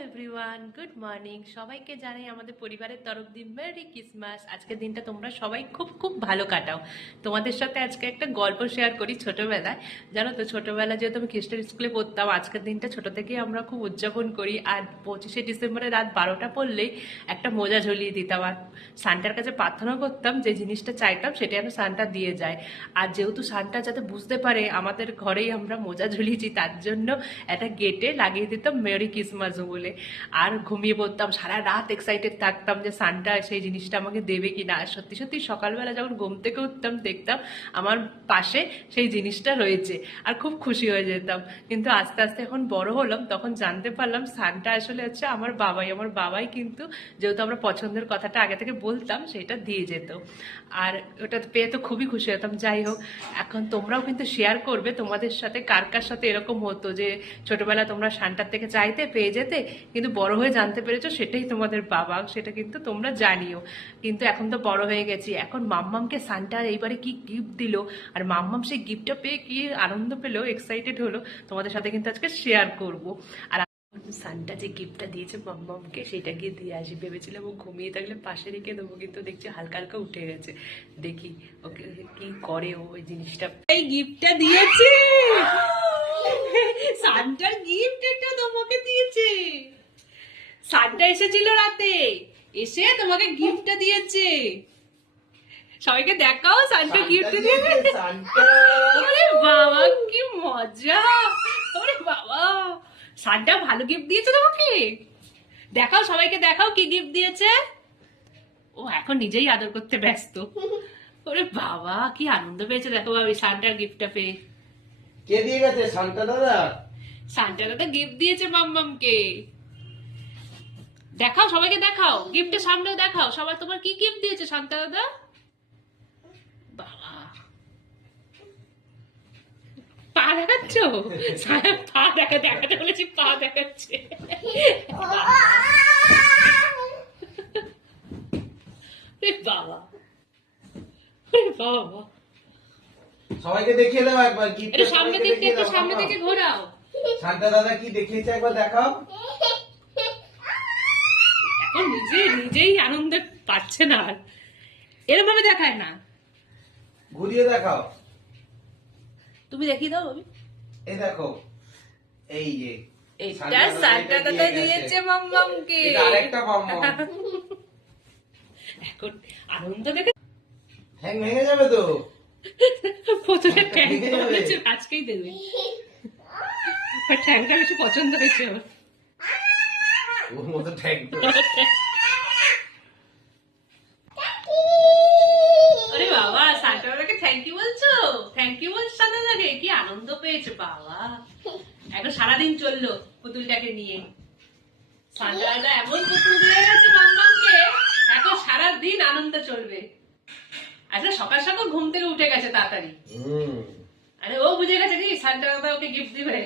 Everyone good morning সবাইকে জানাই আমাদের পরিবারের তরফ দিয়ে মেরি ক্রিসমাস আজকের দিনটা তোমরা সবাই খুব খুব ভালো কাটাও। তোমাদের সাথে আজকে একটা গল্প শেয়ার করি ছোটোবেলায়। জানো তো, ছোটবেলায় যেহেতু আমি খ্রিস্টান স্কুলে পড়তাম, আজকের দিনটা ছোট থেকেই আমরা খুব উদযাপন করি। আর পঁচিশে ডিসেম্বরে রাত বারোটা পড়লেই একটা মোজা ঝুলিয়ে দিতাম। আর সান্টার কাছে প্রার্থনা করতাম যে জিনিসটা চাইতাম সেটা যেন সান্টা দিয়ে যায়। আর যেহেতু সান্টা যাতে বুঝতে পারে, আমাদের ঘরেই আমরা মোজা ঝুলিয়েছি, তার জন্য একটা গেটে লাগিয়ে দিতাম মেরি ক্রিসমাস বলে। আর ঘুমিয়ে পড়তাম, সারা রাত এক্সাইটেড থাকতাম যে সান্টা সেই জিনিসটা আমাকে দেবে কি না আর সত্যি সত্যি সকালবেলা যখন ঘুম থেকে উঠতাম, দেখতাম আমার পাশে সেই জিনিসটা রয়েছে আর খুব খুশি হয়ে যেতাম। কিন্তু আস্তে আস্তে এখন বড় হলাম, তখন জানতে পারলাম সানটা আসলে হচ্ছে আমার বাবাই। আমার বাবাই কিন্তু যেহেতু আমরা পছন্দের কথাটা আগে থেকে বলতাম, সেটা দিয়ে যেত। আর ওটা পেয়ে তো খুবই খুশি হতাম। যাই হোক, এখন তোমরাও কিন্তু শেয়ার করবে তোমাদের সাথে কার কার সাথে এরকম হতো যে ছোটবেলা তোমরা সানটার থেকে চাইতে, পেয়ে যেতে। কিন্তু বড় হয়ে জানতে পেরেছ সেটাই তোমাদের বাবা, সেটা কিন্তু তোমরা জানিও। কিন্তু এখন তো বড় হয়ে গেছি। এখন মাম্মামকে সান্টা এইবারে কি গিফট দিল? আর মাম্মাম সেই গিফটটা পেয়ে কি আনন্দ পেল এক্সাইটেড হলো? তোমাদের সাথে কিন্তু আজকে শেয়ার করব। আর সানটা যে গিফটটা দিয়েছে মাম্মামকে, সেটা গিয়ে দিয়ে আসি। ভেবেছিলাম ও ঘুমিয়ে থাকলে পাশে রেখে দেবো, কিন্তু দেখছি হালকা হালকা উঠে গেছে। দেখি ওকে কি করে ও ওই জিনিসটা। এই গিফটটা দিয়েছে! সান্টার গিফট এটা তোমাকে দিয়েছে। সান্টা এসেছিল রাতে। এসে তোমাকে গিফটটা দিয়েছে। সবাইকে দেখাও সান্টা গিফট দিয়েছে। ওরে বাবা কি মজা। ওরে বাবা। সান্টা ভালো গিফট দিয়েছে তোমাকে। দেখাও সবাইকে দেখাও কি গিফট দিয়েছে। ও এখন নিজেই আদর করতে ব্যস্ত। ওরে বাবা কি আনন্দ পেয়েছে দেখো ভাবি সান্টার গিফটটা পেয়ে। কে দিয়ে গেছে? শান্তা দাদা? সান্টা দাদা গিফট দিয়েছে মাম্মামকে। দেখাও, সবাইকে দেখাও। গিফটের সামনেও দেখাও। সবাই তোমার কি গিফট দিয়েছে শান্তা দাদা? পা দেখাচ্ছ? পা দেখা, দেখাতে বলেছি, পা দেখাচ্ছে। বাবা। বাবা। সবাইকে দেখিয়ে দাও একবার একটু সামনে দিকে একটু সামনে দিকে ঘোরাও। শান্তা দাদা কি দেখিয়েছে একবার দেখাও। এখন নিজে নিজেই আনন্দ পাচ্ছে না এরকম ভাবে দেখায় না। ঘুরিয়ে দেখাও। তুমি দেখিয়ে দাও আমি এই দেখো এই যে এটা সান্টা দাদা দিয়েছে মাম্মামকে আরেকটা মাম্মা এখন আনন্দ দেখে হ্যাং ভেঙে যাবে তো। প্রথমে বলেছে আজকেই দেবে। ঠ্যাংটা বেশি পছন্দ হয়েছে ওর মতো আরে বাবা থ্যাংক ইউ বলছো? থ্যাংক ইউ বলছো কি আনন্দ পেয়েছে বাবা। এখন সারাদিন চলল পুতুলটাকে নিয়ে। সান্টা এমন পুতুল দিয়ে গেছে এখন সারাদিন আনন্দ চলবে। আচ্ছা সকাল সকাল ঘুম থেকে উঠে গেছে তাড়াতাড়ি। আরে ও বুঝে গেছে কি সান্টা দাদা ওকে গিফট দিবে?